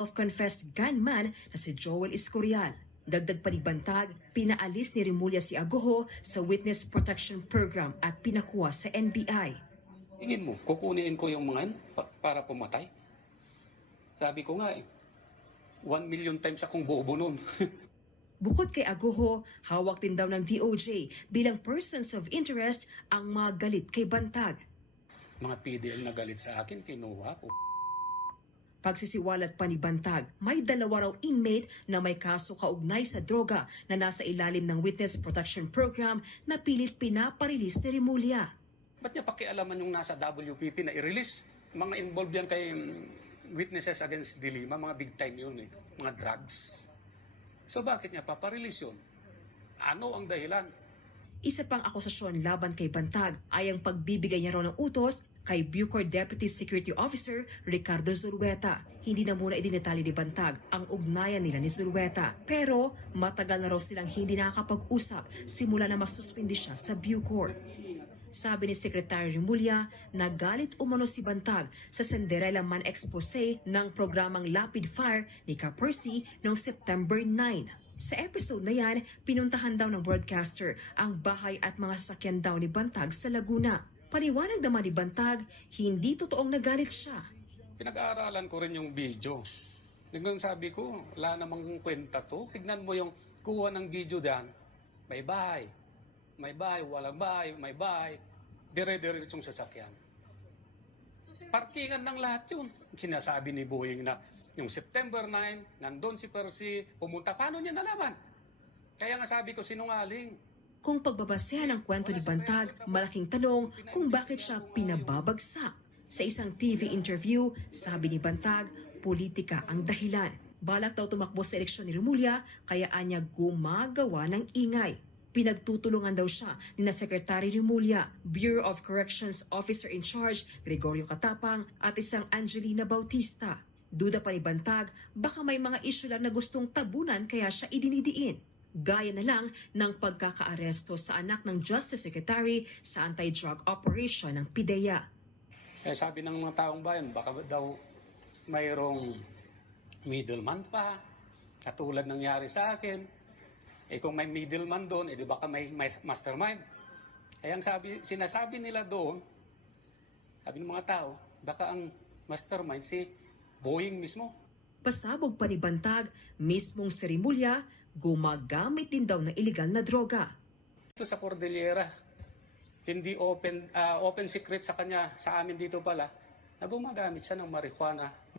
self-confessed gunman na si Joel Escorial. Dagdag pa ni Bantag, pinaalis ni Rimulya si Agoho sa Witness Protection Program at pinakuha sa NBI. Tingin mo, kukunin ko yung mga pa- para pumatay? Sabi ko nga eh, one million times akong bobo nun. Bukod kay Agoho, hawak din daw ng DOJ bilang persons of interest ang mga galit kay Bantag. mga PDL na galit sa akin, kinuha ko. Pagsisiwalat pa ni Bantag, may dalawa raw inmate na may kaso kaugnay sa droga na nasa ilalim ng Witness Protection Program na pilit pinaparilis ni Rimulya. Ba't niya pakialaman yung nasa WPP na i-release? Mga involved yan kay mm, Witnesses Against Dilima, mga big time yun eh. Mga drugs. So bakit niya paparelease yun? Ano ang dahilan? Isa pang akusasyon laban kay Bantag ay ang pagbibigay niya raw ng utos kay Bucor Deputy Security Officer Ricardo Zulueta. Hindi na muna idinetali ni Bantag ang ugnayan nila ni Zulueta. Pero matagal na raw silang hindi nakakapag-usap simula na masuspindi siya sa Bucor. Sabi ni Secretary Remulla, nagalit umano si Bantag sa Cinderella Man expose ng programang Lapid Fire ni Kapercy noong September 9. Sa episode na yan, pinuntahan daw ng broadcaster ang bahay at mga sasakyan daw ni Bantag sa Laguna. Paniwanag naman ni Bantag, hindi totoong nagalit siya. Pinag-aaralan ko rin yung video. Hanggang sabi ko, wala namang kwenta to. Tignan mo yung kuha ng video dyan. May bahay. May bahay, walang bahay, may bahay. Dire-diretsong sasakyan. Parkingan ng lahat yun. Sinasabi ni Boeing na yung September 9, nandun si Percy, pumunta. Paano niya nalaman? Kaya nga sabi ko, sinungaling. Kung pagbabasehan ang kwento ni Bantag, malaking tanong kung bakit siya pinababagsak. Sa isang TV interview, sabi ni Bantag, politika ang dahilan. Balak daw tumakbo sa eleksyon ni Remulla, kaya anya gumagawa ng ingay. Pinagtutulungan daw siya ni na Secretary Remulla, Bureau of Corrections Officer in Charge Gregorio Katapang at isang Angelina Bautista. Duda pa ni Bantag, baka may mga isyu lang na gustong tabunan kaya siya idinidiin. Gaya na lang ng pagkakaaresto sa anak ng Justice Secretary sa anti-drug operation ng PIDEA. Kaya sabi ng mga taong bayan, baka daw mayroong middleman pa, katulad nangyari sa akin. Eh kung may middleman doon, eh di baka may, may mastermind. Kaya ang sabi, sinasabi nila doon, sabi ng mga tao, baka ang mastermind si Boeing mismo. Pasabog pa ni Bantag, mismong si Rimulya, gumagamit din daw ng illegal na droga. Ito sa Cordillera, hindi open ah, open secret sa kanya, sa amin dito pala, na gumagamit siya ng marijuana